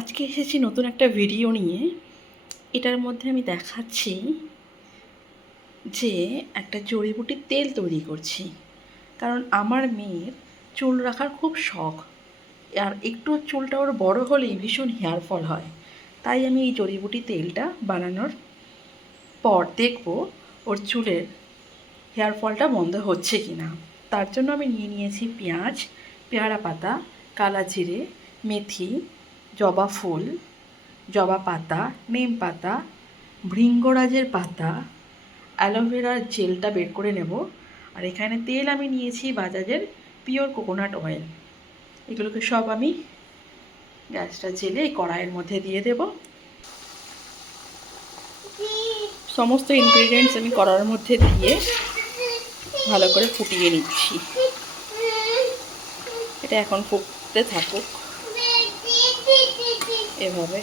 আজকে এসেছি নতুন একটা ভিডিও নিয়ে। এটার মধ্যে আমি দেখাচ্ছি যে একটা জড়িবুটির তেল তৈরি করছি। কারণ আমার মেয়ের চুল রাখার খুব শখ, আর একটু চুলটা ওর বড় হলেই ভীষণ হেয়ার ফল হয়। তাই আমি এই জড়িবুটি তেলটা বানানোর পর দেখব ওর চুলের হেয়ার ফলটা বন্ধ হচ্ছে কি না। তার জন্য আমি নিয়ে নিয়েছি পেঁয়াজ, পেয়ারা পাতা, কালা জিরে, মেথি, জবা ফুল, জবা পাতা, নিম পাতা, ভৃঙ্গরাজের পাতা, অ্যালোভেরার জেলটা বের করে নেব। আর এখানে তেল আমি নিয়েছি বাজাজের পিওর কোকোনাট অয়েল। এগুলোকে সব আমি গ্যাসটা জেলে এই কড়াইয়ের মধ্যে দিয়ে দেব। সমস্ত ইনগ্রিডিয়েন্টস আমি কড়াইয়ের মধ্যে দিয়ে ভালো করে ফুটিয়ে নিচ্ছি। এটা এখন ফুটতে থাকুক এভাবে।